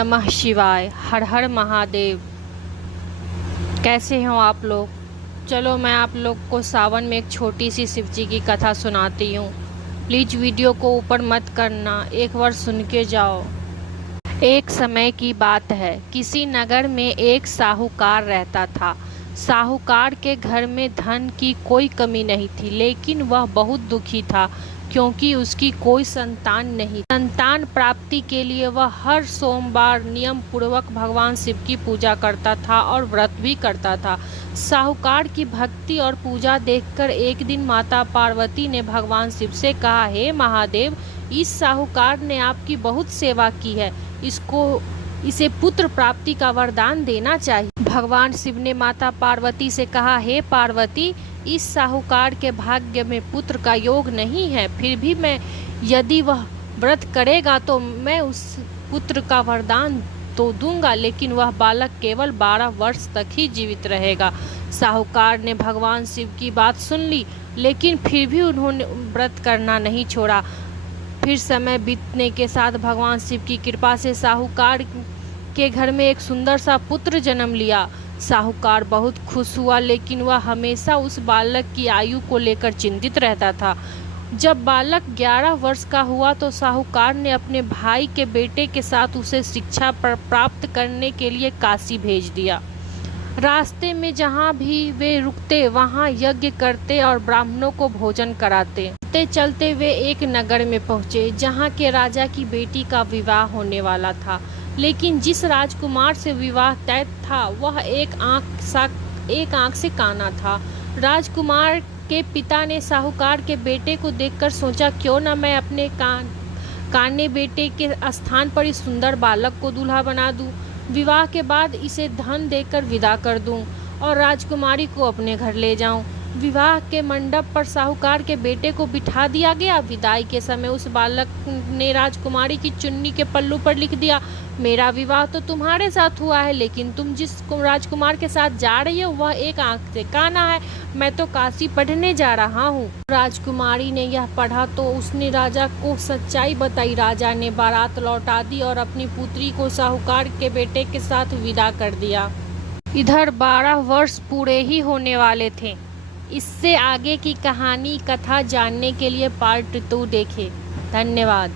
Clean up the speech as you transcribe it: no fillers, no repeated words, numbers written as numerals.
नमः शिवाय। हर हर महादेव। कैसे हो आप लोग? चलो मैं आप लोग को सावन में एक छोटी सी शिव जी की कथा सुनाती हूँ। प्लीज वीडियो को ऊपर मत करना, एक बार सुन के जाओ। एक समय की बात है, किसी नगर में एक साहूकार रहता था। साहूकार के घर में धन की कोई कमी नहीं थी, लेकिन वह बहुत दुखी था क्योंकि उसकी कोई संतान नहीं। संतान प्राप्ति के लिए वह हर सोमवार नियम पूर्वक भगवान शिव की पूजा करता था और व्रत भी करता था। साहूकार की भक्ति और पूजा देखकर एक दिन माता पार्वती ने भगवान शिव से कहा, हे महादेव, इस साहूकार ने आपकी बहुत सेवा की है, इसे पुत्र प्राप्ति का वरदान देना चाहिए। भगवान शिव ने माता पार्वती से कहा, हे पार्वती, इस साहूकार के भाग्य में पुत्र का योग नहीं है, फिर भी यदि वह व्रत करेगा तो मैं उस पुत्र का वरदान तो दूंगा, लेकिन वह बालक केवल 12 वर्ष तक ही जीवित रहेगा। साहूकार ने भगवान शिव की बात सुन ली, लेकिन फिर भी उन्होंने व्रत करना नहीं छोड़ा। फिर समय बीतने के साथ भगवान शिव की कृपा से साहूकार के घर में एक सुंदर सा पुत्र जन्म लिया। साहूकार बहुत खुश हुआ, लेकिन वह हमेशा उस बालक की आयु को लेकर चिंतित रहता था। जब बालक 11 वर्ष का हुआ तो साहूकार ने अपने भाई के बेटे के साथ उसे शिक्षा प्राप्त करने के लिए काशी भेज दिया। रास्ते में जहाँ भी वे रुकते वहाँ यज्ञ करते और ब्राह्मणों को भोजन कराते। चलते चलते वे एक नगर में पहुँचे जहाँ के राजा की बेटी का विवाह होने वाला था, लेकिन जिस राजकुमार से विवाह तय था वह एक आंख से काना था। राजकुमार के पिता ने साहूकार के बेटे को देखकर सोचा, क्यों न मैं अपने काने बेटे के स्थान पर इस सुंदर बालक को दूल्हा बना दूं। विवाह के बाद इसे धन देकर विदा कर दूं और राजकुमारी को अपने घर ले जाऊं। विवाह के मंडप पर साहूकार के बेटे को बिठा दिया गया। विदाई के समय उस बालक ने राजकुमारी की चुन्नी के पल्लू पर लिख दिया, मेरा विवाह तो तुम्हारे साथ हुआ है, लेकिन तुम जिस राजकुमार के साथ जा रही हो वह एक आंख से काना है। मैं तो काशी पढ़ने जा रहा हूँ। राजकुमारी ने यह पढ़ा तो उसने राजा को सच्चाई बताई। राजा ने बारात लौटा दी और अपनी पुत्री को साहूकार के बेटे के साथ विदा कर दिया। इधर 12 वर्ष पूरे ही होने वाले थे। इससे आगे की कहानी कथा जानने के लिए पार्ट 2 देखें। धन्यवाद।